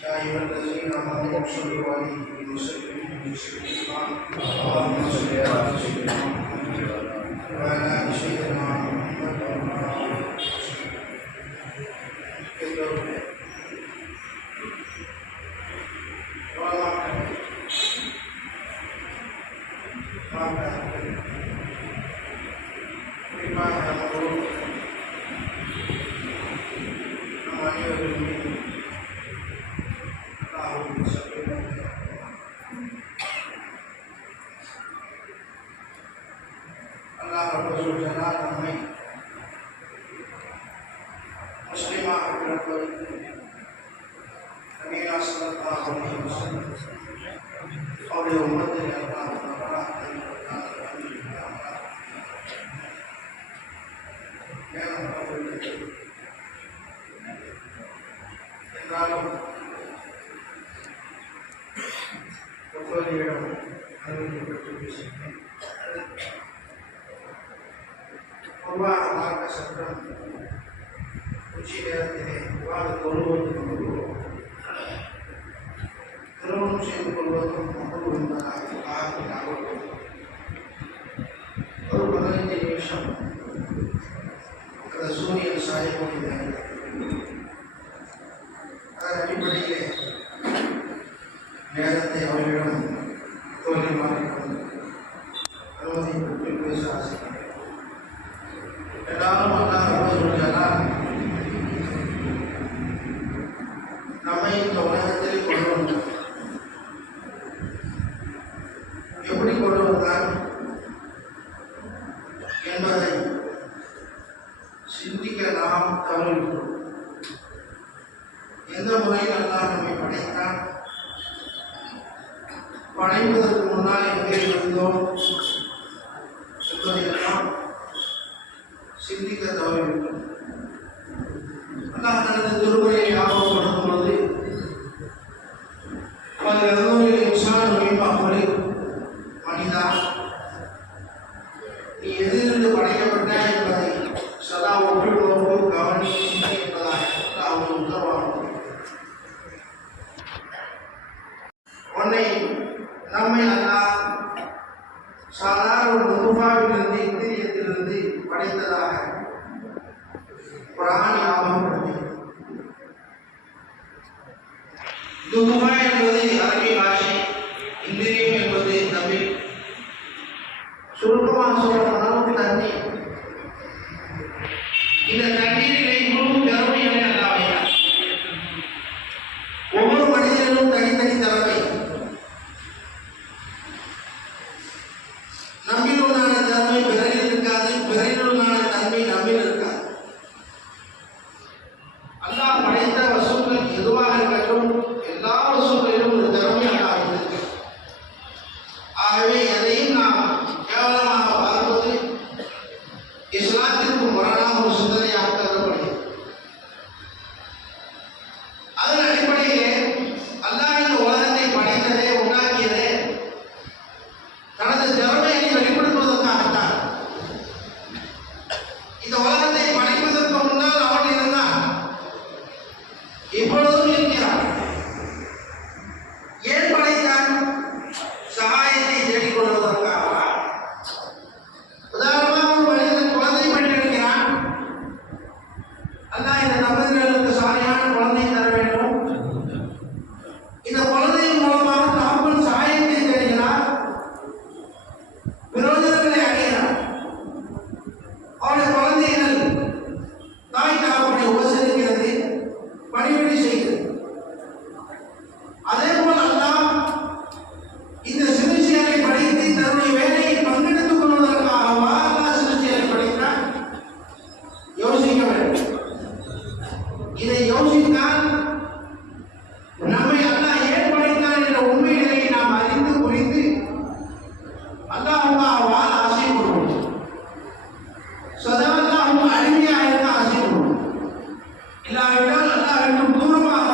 يا أيها الذين آمنوا صلوا عليه وسلموا تسليما اللهم صل على سيدنا محمد وعلى آل سيدنا محمد சூரியன் சாயக்கூடிய அடிப்படையிலே நேரத்தை அவர்களிடம் தோல்வி மாறிக்கொண்டு அனுமதி பெற்று பேச ஆசைப்படுகிறேன். எல்லாரும் நம்மை இந்த உலகத்தில் கொண்டு வந்தார். எப்படி கொண்டு வந்தார் என்பதை சிந்திக்க நாம் தவறிவிட்டோம். எந்த முறையில் அல்லாஹ் நம்மை படைத்தார், படைப்பதற்கு முன்னால் எங்கே இருந்தோம் என்பதையெல்லாம் சிந்திக்க தவறிவிட்டோம். அல்லாஹ் தனது திருமுறையை ஞாபகப்படுத்தும் பொழுது மனிதா, நீ எதிலிருந்து படைக்கப்பட்டாய் என்பதை சதா ஒன்று நோக்கு கவனி என்பதாக அவர் உத்தரவாகும். உன்னை நம்மை அல்லாஹ் சாதாரண ஒரு நுபாவிலிருந்து இந்திரியத்திலிருந்து படைத்ததாக குர்ஆன் ஞாபகப்படுத்தி. நுபா என்பது அரபி பாஷை, இந்திரியம் என்பது தமிழ். சுருக்கமாக சொல்லப்போனால் தண்ணீர். இந்த தண்ணீரிலே முழு திறமைகளை அல்லாஹ் வைத்தார். ஒவ்வொரு மனிதனும் தனித்தனி திறமை. நம்மிலுள்ளான திறமை பிறரில் இருக்காது, பிறரிலுள்ளான தன்மை நம்மில் இருக்காது. அல்லாஹ் படைத்த வசூல்கள் எதுவாக இருக்கட்டும், எல்லா வசூல்களிலும் ஒரு திறமை அல்லாஹ் வைத்திருக்கிறார். ஆகவே எதையும் நாம் கேவலமாக பார்ப்பது இஸ்லாத்திற்கு முரணாக ஒரு சிந்தனையாக கருதப்படுகிறது. அதன் அடிப்படையிலே அல்லாஹ் இந்த உலகத்தை படைத்ததே, உண்டாக்கியதே தனது திறமையை வெளிப்படுத்துவதற்காகத்தான். இந்த உலகத்தை படைப்பதற்கு முன்னால் அவன் இருந்தான், இப்பொழுதும் இருக்கிறான். ஏன் படைத்தான்? சகாயத்தை தேடிக் கொள்வதற்காக. உதாரணமாக ஒரு மனிதன் குழந்தை பெற்றெடுக்கிறான். அல்லாஹ் இந்த தம்பதிகளுக்கு சாலையான குழந்தை தர வேண்டும். இந்த குழந்தையின் மூலமாக தகப்பன் சகாயத்தை தேடுகிறார், விரோதங்களை அடைகிறார். அவருடைய குழந்தைகள் தாய் தகப்பனை உபசரிக்கிறது, பணிவிடை செய்கிறது. அதே போல் அல்லாஹ் இந்த சிறுசியலை படைத்து தன்னுடைய வேலையை பங்கெடுத்துக் கொள்வதற்காகவா அல்லாஹ் சிறுசியலை படைத்தார்? யோசிக்க வேண்டும். இதை யோசித்தால் நம்மை அல்லாஹ் ஏன் படைத்தார் என்ற உண்மை நிலையை நாம் அறிந்து புரிந்து அல்லாஹ்வால் ஆசைப்படுவோம். சதா அல்லாஹ் அடிமையாக இருக்க ஆசைப்படுவோம். இல்லாவிட்டால் அல்லாஹ் தூரமாக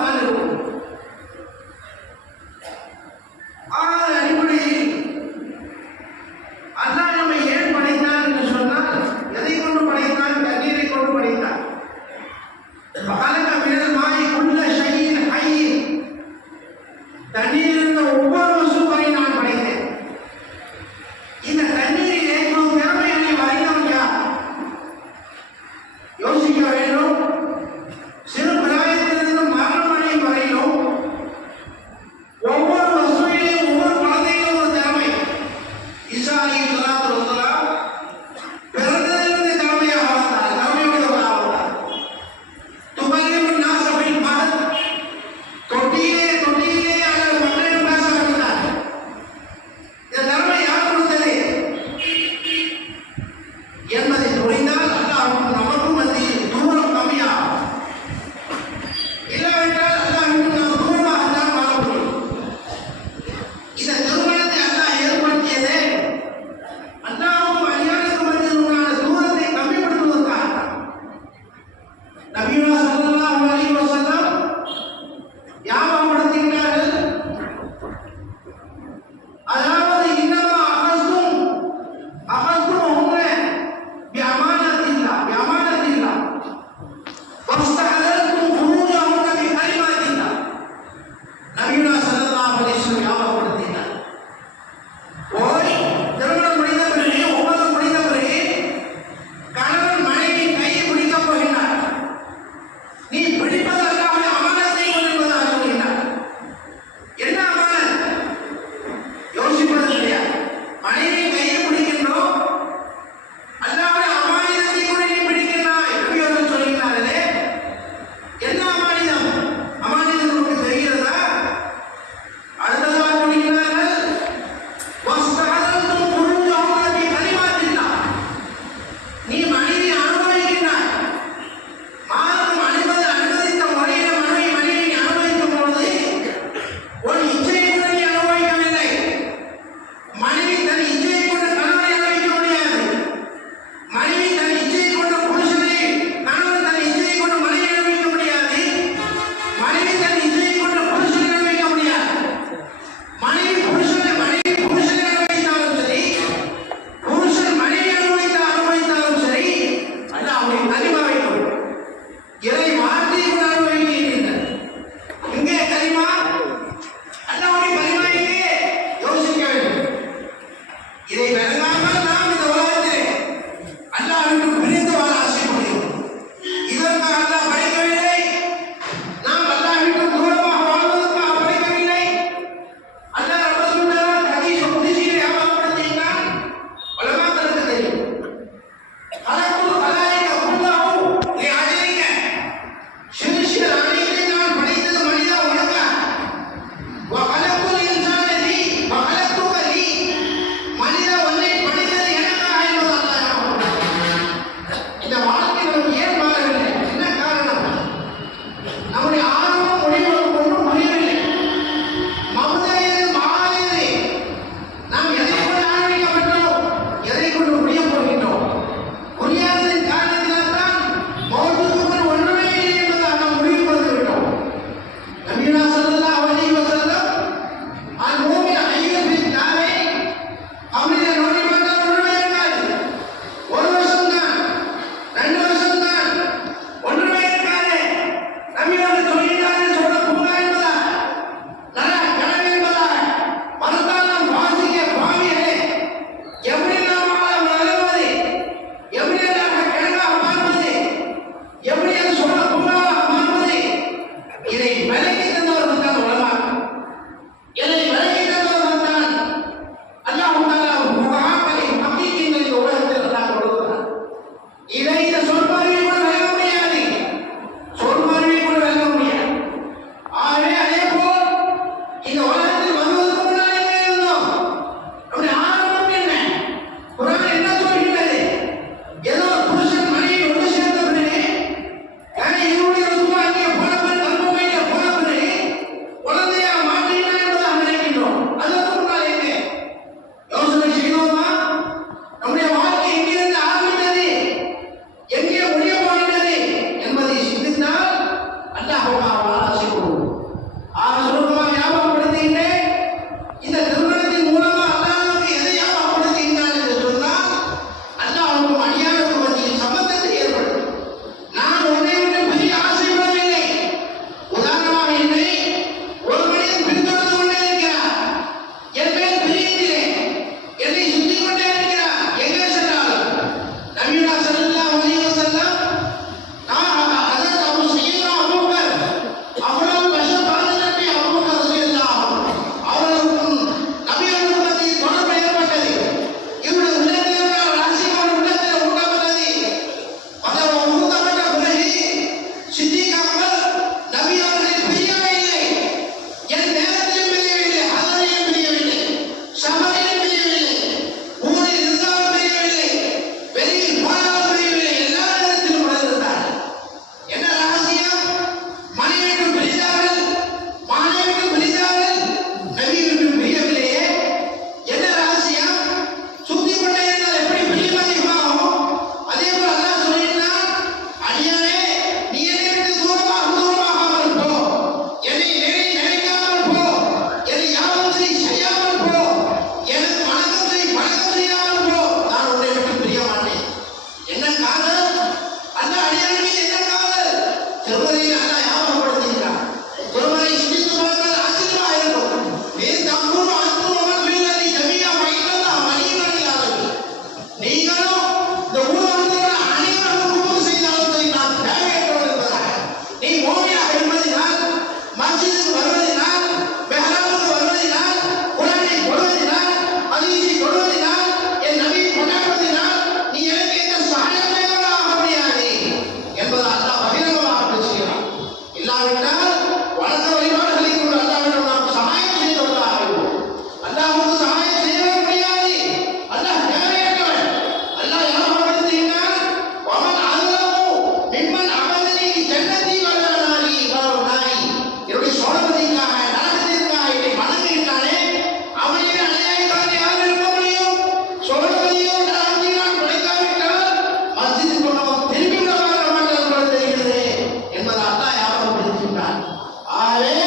ஆகவே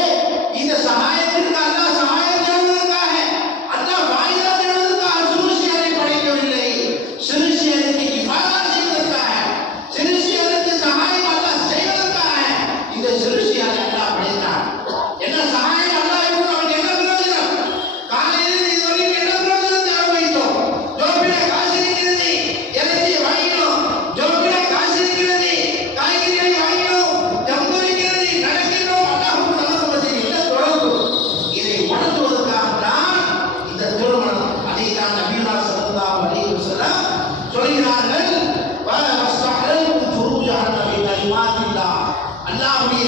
இந்த சகாயத்திற்கு அல்லாஹ் சகாயம் தேடுவதற்காக அல்லாஹ் வாய்தா தேடுவதற்காக சிறுசியாரை படைக்கவில்லை. சிறுசியாருக்கு இபாதா செய்வதற்காக, சிறுசியாருக்கு சகாயம் அல்லாஹ் செய்வதற்காக இந்த சிறுசியாரை அல்லாஹ் படைத்தான். என்ன சகாயம் அல்லாஹ் இப்போ நமக்கு என்ன பிரயோஜனம்? காலையிலிருந்து இதுவரைக்கும் என்ன பிரயோஜனத்தை அனுபவித்தோம்? ஜோபில காசு இருக்கிறது, இறைச்சியை வாங்கினோம். ஜோபில காசு இருக்கிறது, காய்கறிகளை வாங்கினோம். ஜம்பு இருக்கிறது, நடக்கின்றோம். அல்லாஹ் நமக்கு மத்தியில் என்ன தொடர்பு? இதை உணர்த்துவதற்காகத்தான் இந்த திருமணம். அதைத்தான் நபியுல்லா ஸல்லல்லாஹு அலைஹி வஸல்லம் சொல்கிறார்கள். அல்லாஹ்வுடைய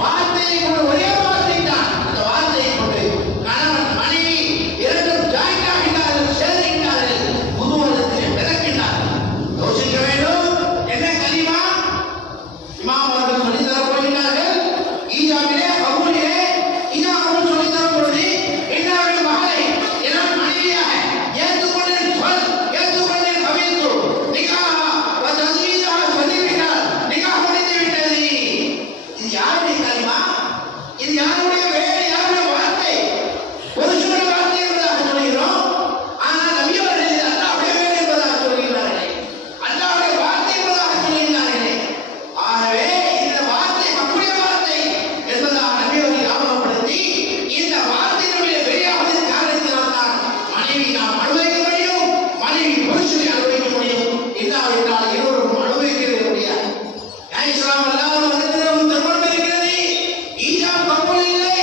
வார்த்தையை கொண்டு, ஒரே வார்த்தை தான், அந்த வார்த்தையை கொண்டு கணவன் மனைவி இரண்டும் ஜாயிண்ட் ஆகின்றார்கள், சேர்கின்றார்கள், புதுவதத்திலே பிறக்கின்றார்கள். யோசிக்க வேண்டும். என்ன கலிமா? இமாம் அவர்கள் சொல்லித் தரப் போகிறார்கள். ஈஜாபிலே கபூலிலே ஈஜாபுல் சொல்லித் தரும் பொழுது என்னுடைய மகளை என் மனைவியாக ஏற்றுக்கொண்டேன், ஏற்றுக்கொண்டேன், கவிழ்த்து நிகாஹ் வ தஸ்வீஜஹ சொல்லிவிட்டார். நிகாஹ் முடிந்து விட்டது. இது யாருடைய கலிமா? இது யாருடைய வேலை? யாருடைய வார்த்தை? புருஷனுடைய வார்த்தை என்பதாக சொல்கிறோம். ஆனால் நபி அவர்கள் இது அல்லாஹ்வுடைய வேலை என்பதாக சொல்கிறார்களே, அல்லாஹ்வுடைய வார்த்தை என்பதாக சொல்கிறார்களே. ஆகவே இந்த வார்த்தை நம்முடைய வார்த்தை என்பதாக நபி அவர்கள் ஞாபகப்படுத்தி, இந்த வார்த்தையினுடைய வெளியாவது காரணத்தினால்தான் மனைவி நாம் அனுபவிக்க முடியும், மனைவி புருஷனை அனுபவிக்க முடியும். இல்லாவிட்டால் இருவரும் அனுபவிக்கவே முடியாது. இஸ்லாம் அல்லாஹ் திருமணம் இருக்கிறது, ஈஜாப் கபூல் இல்லை.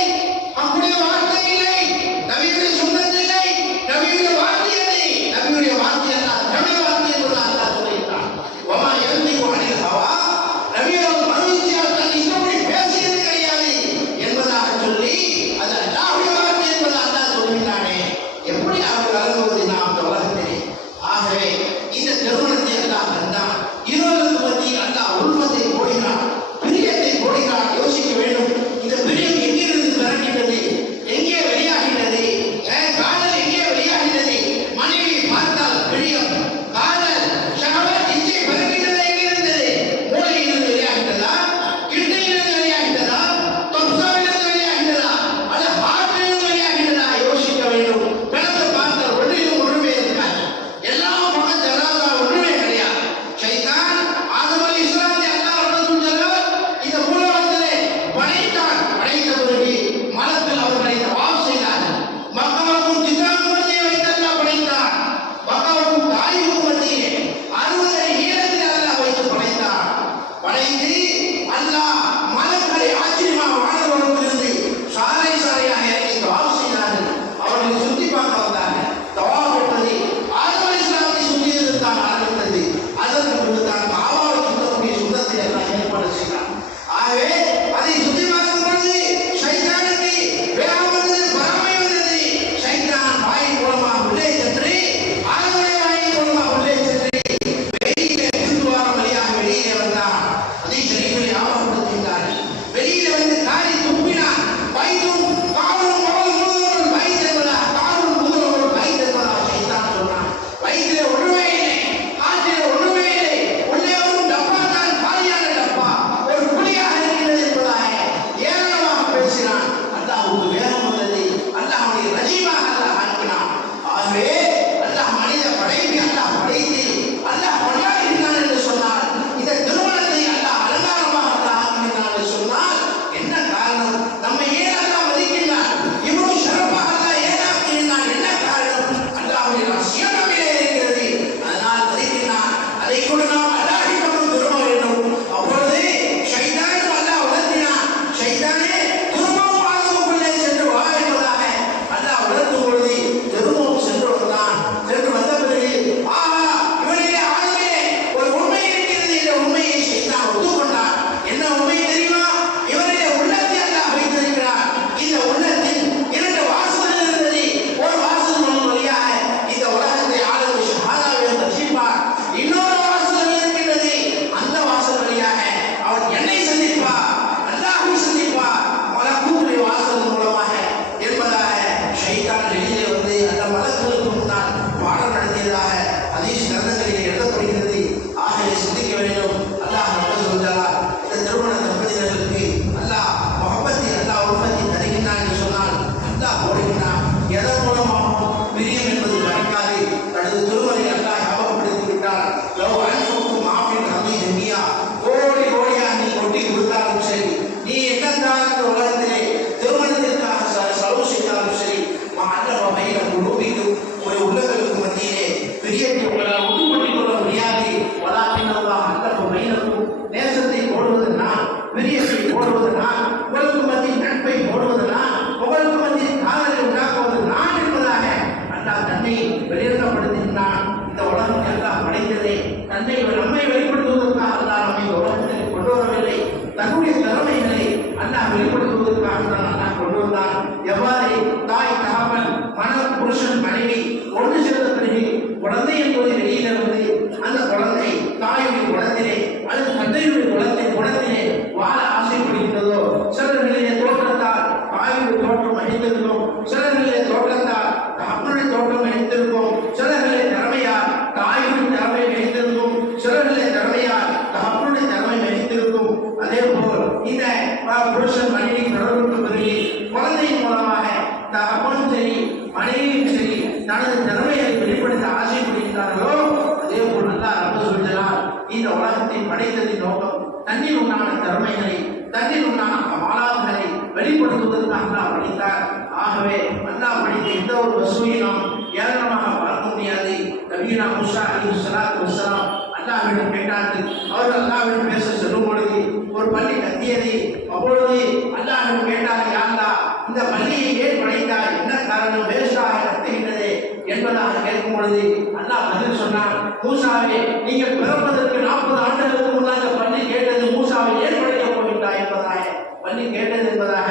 தன்னில் உண்டான திறமைகளை, தன்னில் உண்டான கமாலாக்களை வெளிப்படுத்துவதற்கு அல்லாஹ் படைத்தார். ஆகவே அல்லாஹ் படைத்த எந்த ஒரு வஸ்துவை நாம் ஏளனமாக பார்க்க முடியாது. நபியுனா மூஸா அலைஹிஸ்ஸலாத்து வஸ்ஸலாம் அல்லாஹ்விடம் கேட்டார்கள். அவர்கள் அல்லாஹ்விடம் பேச செல்லும் பொழுது ஒரு பள்ளி கத்தியது. அப்பொழுது அல்லாஹ்விடம் கேட்டார்கள், யா அல்லாஹ், இந்த பள்ளியை ஏன் படைத்தாய், என்ன காரணம், வேஸ்டாக கத்துகின்றதே என்பதாக கேட்கும் பொழுது அல்லாஹ் பதில் சொன்னார், மூஸாவே, நீங்கள் பிறப்பதற்கு 40 ஆண்டுகளுக்கு முன்னால் பள்ளி கேட்டது மூஸாவை ஏன் படைக்கப் போகின்றாய் என்பதாக, பள்ளி கேட்டது என்பதாக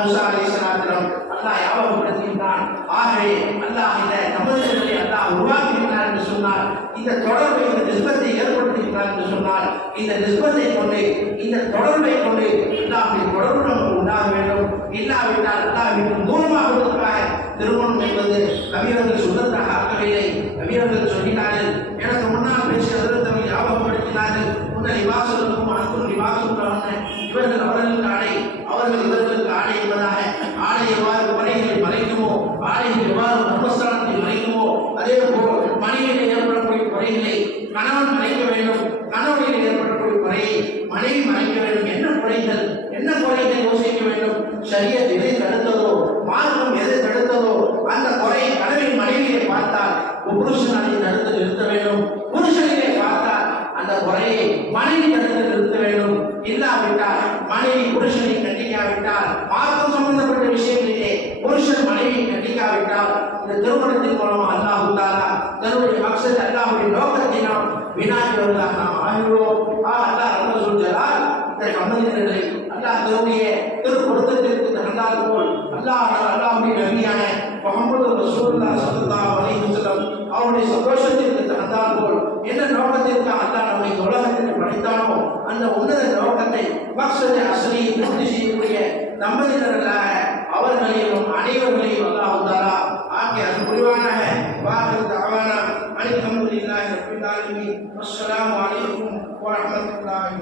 மூஸா அலைஹிஸ்ஸலாத்திடம் அல்லாஹ் ஞாபகப்படுத்துகின்றான். ஆகவே அல்லாஹ் இந்த நபர்களை அல்லாஹ் உருவாக்குகின்றார் என்று சொன்னார். இந்த தொடர்பை, இந்த நிஸ்பத்தை ஏற்படுத்துகின்றார் என்று சொன்னால், இந்த நிஸ்பத்தை கொண்டு, இந்த தொடர்பை கொண்டு அல்லாஹ்வுடைய தொடர்பு நமக்கு உண்டாக வேண்டும். இல்லாவிட்டால் அல்லாஹ்விற்கு தூரமாவதற்காக திருமணம் என்பது நபியவர்கள் சுத்தத்தாக ஆக்கவில்லை. நபியவர்கள் சொல்லினார்கள், எனக்கு முன்னால் பேசிய அவர்கள் ஞாபகப்படுத்தினார்கள், முன்ன லிபாசுக்கும் அனுக்கும் லிபாசுக்கும், இவர்கள் அவர்களுக்கு ஆடை, அவர்கள் இவர்களுக்கு ஆடை என்பதாக. ஆடை எவ்வாறு குறைகளை மறைக்குமோ, ஆடை எவ்வாறு குடும்பஸ்தானத்தை மறைக்குமோ, அதே போல் மனைவியில் ஏற்படக்கூடிய குறைகளை கணவன் மறைக்க வேண்டும், கணவனில் ஏற்படக்கூடிய குறையை மனைவி மறைக்க வேண்டும். என்ன குறைகள், என்ன குறைகள் யோசிக்க வேண்டும். ஷரியத் எதை தடுத்ததோ, மார்க்கம் எதை தடுத்ததோ, அந்த குறை கணவன் மனைவியை பார்த்தால் புருஷன் அதை தடுத்து நிறுத்த வேண்டும். புருஷனிலே பார்த்தால் அந்த குறையை மனைவி தடுத்து நிறுத்த வேண்டும். இல்லாவிட்டால் மனைவி புருஷனை கண்டிக்காவிட்டால், மார்க்கம் சம்பந்தப்பட்ட விஷயங்களிலே புருஷன் மனைவியை கண்டிக்காவிட்டால், இந்த திருமணத்தின் மூலம் அல்லாஹ் தஆலா தன்னுடைய மக்சத், அல்லாஹ்வுடைய நோக்கத்தை நாம் வீணாக்குவதாக நாம் ஆகிவிடுவோம். அல்லாஹ் ரப்பல் ஜலால் இந்த சம்பந்தங்களை அல்லாஹ் தன்னுடைய திருப்பொருத்தத்திற்கு தந்தால் போல் அல்லாஹ்வுடைய நபியான முஹம்மது ரசூலுல்லாஹி ஸல்லல்லாஹு அலைஹி வஸல்லம் அவருடைய சந்தோஷத்திற்கு தந்தால் போல் என்ன நோக்கத்திற்கு அல்லாஹ் நம்மை உலகத்தில் படைத்தானோ அந்த உன்னத நோக்கத்தை மக்சத் அஸ்லி பூர்த்தி செய்யக்கூடிய தம்பதியினர்களாக அவர்களையும் அனைவர்களையும் அல்லாஹ் தஆலா ஆக்கி அருள் புரிவானாக. வாஹிரு தஅவானா அல்ஹம்துலில்லாஹி ரப்பில் ஆலமீன். அஸ்ஸலாமு அலைக்கும் வரஹ்மத்துல்லாஹி